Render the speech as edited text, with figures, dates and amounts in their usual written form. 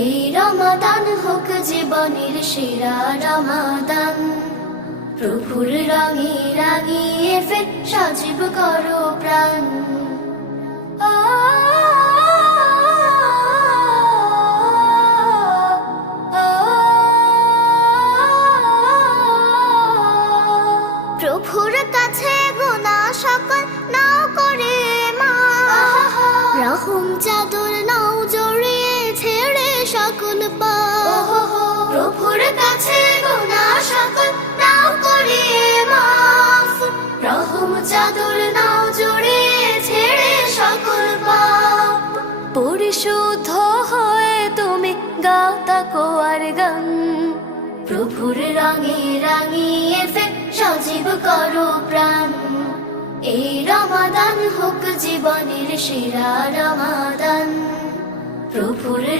এই রমাদান হোক জীবনের সেরা রমাদান। প্রভুর রঙে রাঙিয়ে ফের সজীব করো প্রাণ। প্রভুর কাছে গুনাহ সকল নাও করে মাফ, রহম চাদর নাও জড়িয়ে ছেড়ে সকল পাপ। প্রভুর কাছে গুনাহ সকল নাও করে মাফ, রহম চাদর নাও জড়িয়ে ছেড়ে সকল পাপ। পরিশুদ্ধ হয়ে তুমি গাও তাকওয়ার গান। প্রভুর রঙে রাঙিয়ে ফের সজীব করো প্রাণ। এই রমাদান হোক জীবনের সেরা রমাদান। প্রভুর